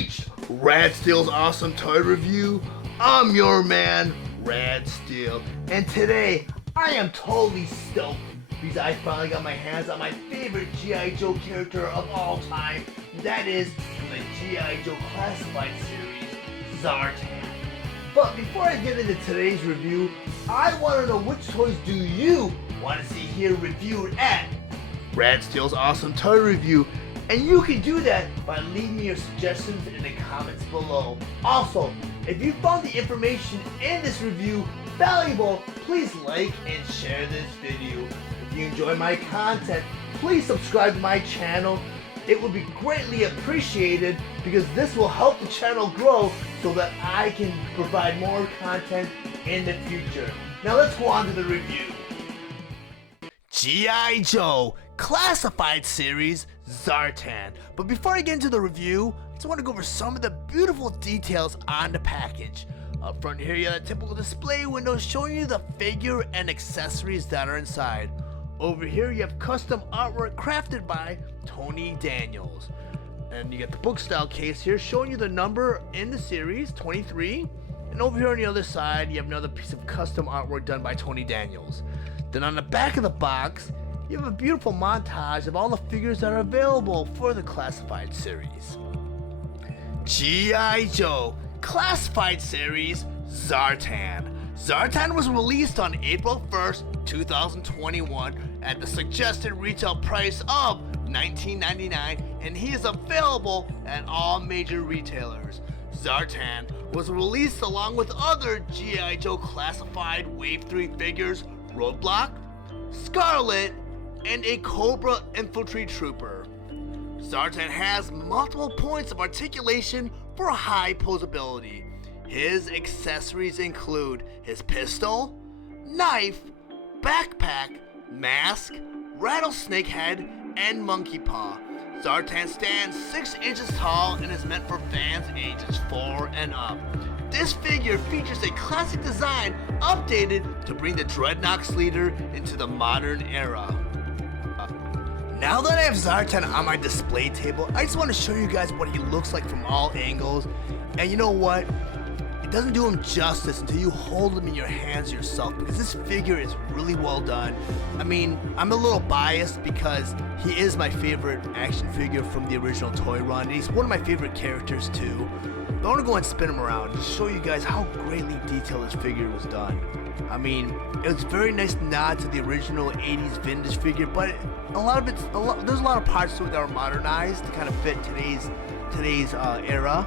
reached Rad Steele's awesome toy review. I'm your man, Rad Steele, and today I am totally stoked because I finally got my hands on my favorite G.I. Joe character of all time. That is the G.I. Joe Classified series, Zartan. But before I get into today's review, I want to know which toys do you want to see here reviewed at Rad Steele's awesome toy review. And you can do that by leaving me your suggestions in the comments below. Also, if you found the information in this review valuable, please like and share this video. If you enjoy my content, please subscribe to my channel. It would be greatly appreciated because this will help the channel grow so that I can provide more content in the future. Now let's go on to the review. G.I. Joe Classified Series Zartan. But before I get into the review, I just want to go over some of the beautiful details on the package. Up front here, you have a typical display window showing you the figure and accessories that are inside. Over here, you have custom artwork crafted by Tony Daniels. And you get the book style case here showing you the number in the series, 23. And over here on the other side, you have another piece of custom artwork done by Tony Daniels. Then on the back of the box, you have a beautiful montage of all the figures that are available for the Classified series. G.I. Joe Classified Series Zartan. Zartan was released on April 1st, 2021 at the suggested retail price of $19.99, and he is available at all major retailers. Zartan was released along with other G.I. Joe Classified Wave 3 figures, Roadblock, Scarlet, and a Cobra Infantry Trooper. Zartan has multiple points of articulation for high posability. His accessories include his pistol, knife, backpack, mask, rattlesnake head, and monkey paw. Zartan stands 6 inches tall and is meant for fans ages 4 and up. This figure features a classic design updated to bring the Dreadnoks leader into the modern era. Now that I have Zartan on my display table, I just want to show you guys what he looks like from all angles. And you know what? It doesn't do him justice until you hold him in your hands yourself, because this figure is really well done. I mean, I'm a little biased because he is my favorite action figure from the original toy run, and he's one of my favorite characters too. But I want to go and spin him around and show you guys how greatly detailed this figure was done. I mean, it was a very nice nod to the original 80s vintage figure, but there's a lot of parts to it that were modernized to kind of fit today's era,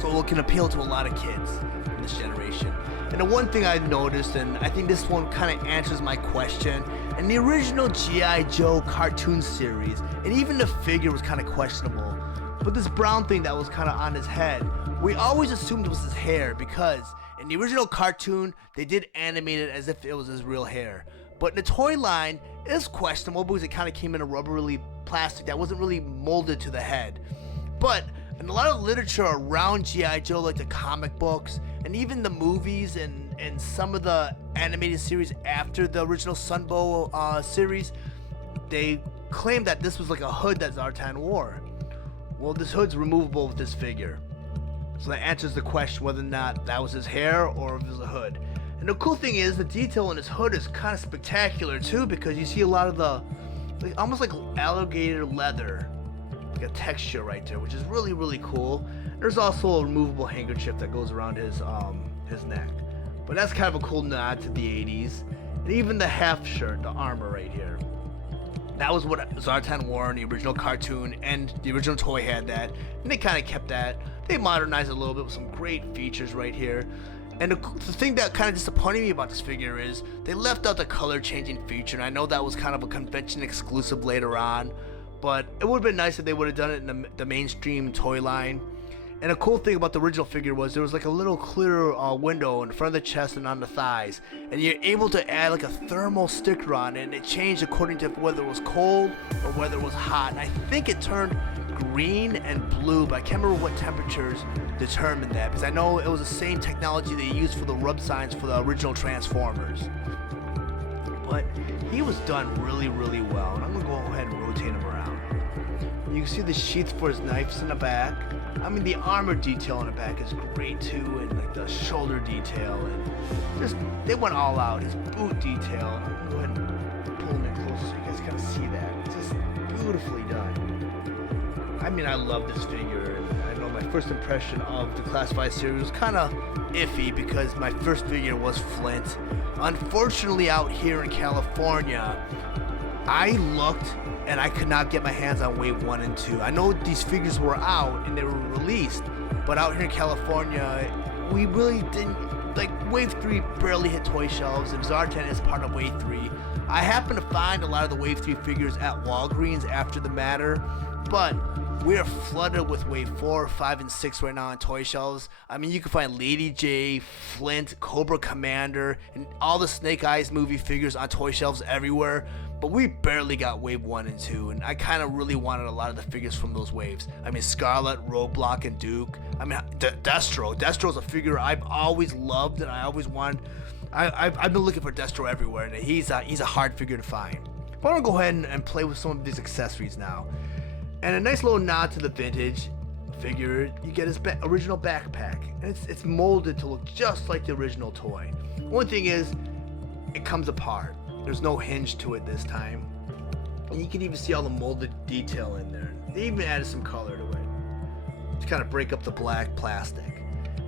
so it can appeal to a lot of kids in this generation. And the one thing I've noticed, and I think this one kind of answers my question, in the original G.I. Joe cartoon series, and even the figure was kind of questionable, but this brown thing that was kind of on his head, we always assumed it was his hair because in the original cartoon, they did animate it as if it was his real hair. But in the toy line, it's questionable because it kind of came in a rubbery plastic that wasn't really molded to the head. But in a lot of literature around G.I. Joe, like the comic books, and even the movies and some of the animated series after the original Sunbow series, they claimed that this was like a hood that Zartan wore. Well, this hood's removable with this figure. So that answers the question whether or not that was his hair or if it was a hood. And the cool thing is the detail in his hood is kind of spectacular too, because you see a lot of the, almost like alligator leather, like a texture right there, which is really, really cool. There's also a removable handkerchief that goes around his neck. But that's kind of a cool nod to the 80s. And even the half shirt, the armor right here. That was what Zartan wore in the original cartoon, and the original toy had that, and they kind of kept that. They modernized it a little bit with some great features right here. And the thing that kind of disappointed me about this figure is they left out the color changing feature, and I know that was kind of a convention exclusive later on, but it would have been nice if they would have done it in the mainstream toy line. And a cool thing about the original figure was there was like a little clear window in front of the chest and on the thighs, and you're able to add like a thermal sticker on it, and it changed according to whether it was cold or whether it was hot. And I think it turned green and blue, but I can't remember what temperatures determined that, because I know it was the same technology they used for the rub signs for the original Transformers. But he was done really, really well, and I'm gonna go ahead and rotate him around. You You can see the sheath for his knives in the back. I mean, the armor detail in the back is great too, and like the shoulder detail, and just they went all out. His boot detail. I'm gonna go ahead and pull him in closer so you guys kind of see that. It's just beautifully done. I mean, I love this figure, and I know my first impression of the Classified series was kind of iffy because my first figure was Flint. Unfortunately, out here in California, I looked and I could not get my hands on Wave 1 and 2. I know these figures were out and they were released, but out here in California, we really didn't, like, Wave 3 barely hit toy shelves, and Zartan is part of Wave 3. I happened to find a lot of the Wave 3 figures at Walgreens after the matter, but we're flooded with Wave 4, 5, and 6 right now on toy shelves. I mean, you can find Lady J, Flint, Cobra Commander, and all the Snake Eyes movie figures on toy shelves everywhere. But we barely got Wave 1 and 2, and I kind of really wanted a lot of the figures from those waves. I mean, Scarlet, Roadblock, and Duke. I mean, Destro. Destro's a figure I've always loved, and I always wanted. I've been looking for Destro everywhere, and he's a hard figure to find. But I'm going to go ahead and play with some of these accessories now. And a nice little nod to the vintage figure, you get his original backpack. And it's molded to look just like the original toy. One thing is, it comes apart. There's no hinge to it this time. And you can even see all the molded detail in there. They even added some color to it to kind of break up the black plastic.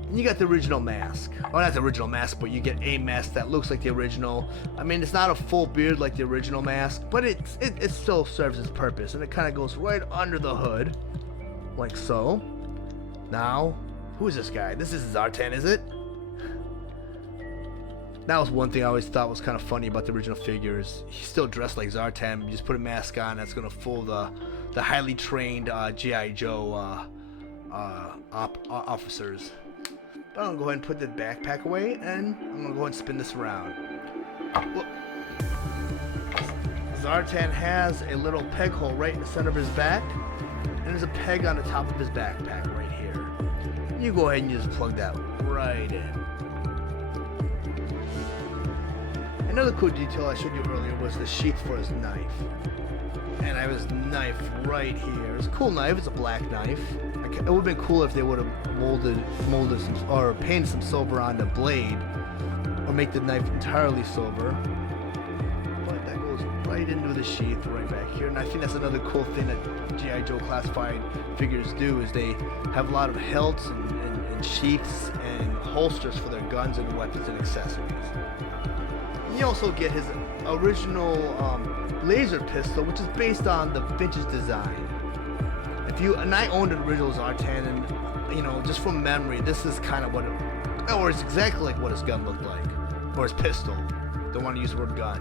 And you got the original mask. Well, not the original mask, but you get a mask that looks like the original. I mean, it's not a full beard like the original mask, but it still serves its purpose. And it kind of goes right under the hood, like so. Now, who is this guy? This is Zartan, is it? That was one thing I always thought was kind of funny about the original figures. He's still dressed like Zartan. You just put a mask on that's going to fool the highly trained G.I. Joe officers. But I'm going to go ahead and put the backpack away, and I'm going to go ahead and spin this around. Look. Zartan has a little peg hole right in the center of his back, and there's a peg on the top of his backpack right here. You go ahead and just plug that right in. Another cool detail I showed you earlier was the sheath for his knife. And I have his knife right here. It's a cool knife. It's a black knife. It would have been cool if they would have molded some, or painted some silver on the blade, or make the knife entirely silver. But that goes right into the sheath right back here. And I think that's another cool thing that G.I. Joe Classified figures do, is they have a lot of hilts and sheaths and holsters for their guns and weapons and accessories. You also get his original laser pistol, which is based on the vintage design. And I owned an original Zartan, and you know, just from memory, this is kind of what or it's exactly like what his gun looked like, or his pistol. Don't want to use the word gun.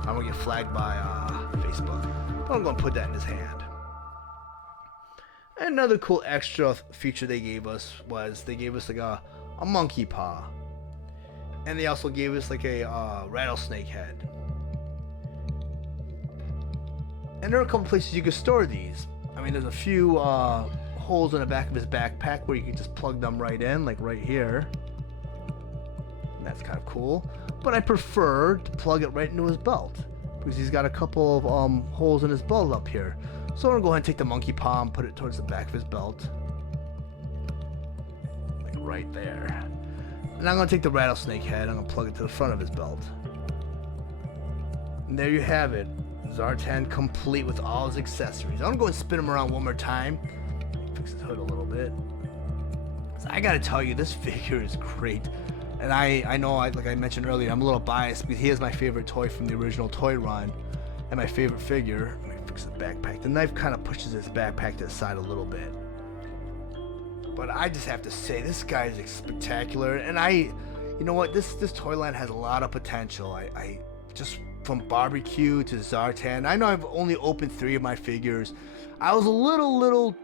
I'm gonna get flagged by Facebook, but I'm gonna put that in his hand. And another cool extra feature they gave us was they gave us like a monkey paw. And they also gave us like a rattlesnake head. And there are a couple places you could store these. I mean, there's a few holes in the back of his backpack where you can just plug them right in, like right here. And that's kind of cool. But I prefer to plug it right into his belt, because he's got a couple of holes in his belt up here. So I'm going to go ahead and take the monkey paw and put it towards the back of his belt. Like right there. And I'm going to take the rattlesnake head, I'm going to plug it to the front of his belt. And there you have it. Zartan complete with all his accessories. I'm going to go and spin him around one more time. Fix his hood a little bit. So I got to tell you, this figure is great. And I know, like I mentioned earlier, I'm a little biased because he is my favorite toy from the original toy run. And my favorite figure. Let me fix the backpack. The knife kind of pushes his backpack to the side a little bit. But I just have to say, this guy is spectacular, and you know what, this toy line has a lot of potential. I just, from Barbecue to Zartan, I know I've only opened 3 of my figures. I was a little,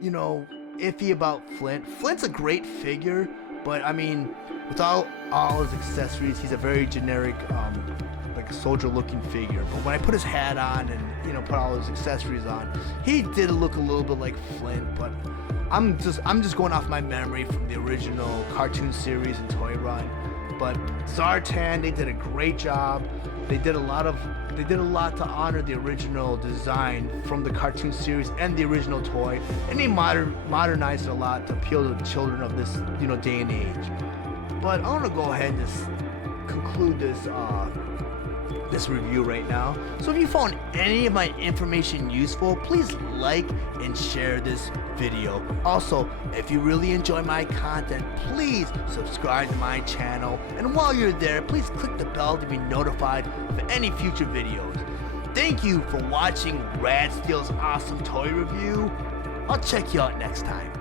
you know, iffy about Flint. Flint's a great figure, but I mean, with all his accessories, he's a very generic, like a soldier-looking figure. But when I put his hat on and, you know, put all his accessories on, he did look a little bit like Flint, but I'm just going off my memory from the original cartoon series and toy run. But Zartan, they did a great job. They did a lot to honor the original design from the cartoon series and the original toy, and they modernized it a lot to appeal to the children of this, day and age. But I want to go ahead and just conclude this review right now. So if you found any of my information useful, please like and share this video. Also, if you really enjoy my content, please subscribe to my channel, and while you're there, please click the bell to be notified of any future videos. Thank you for watching Rad Steele's awesome toy review. I'll check you out next time.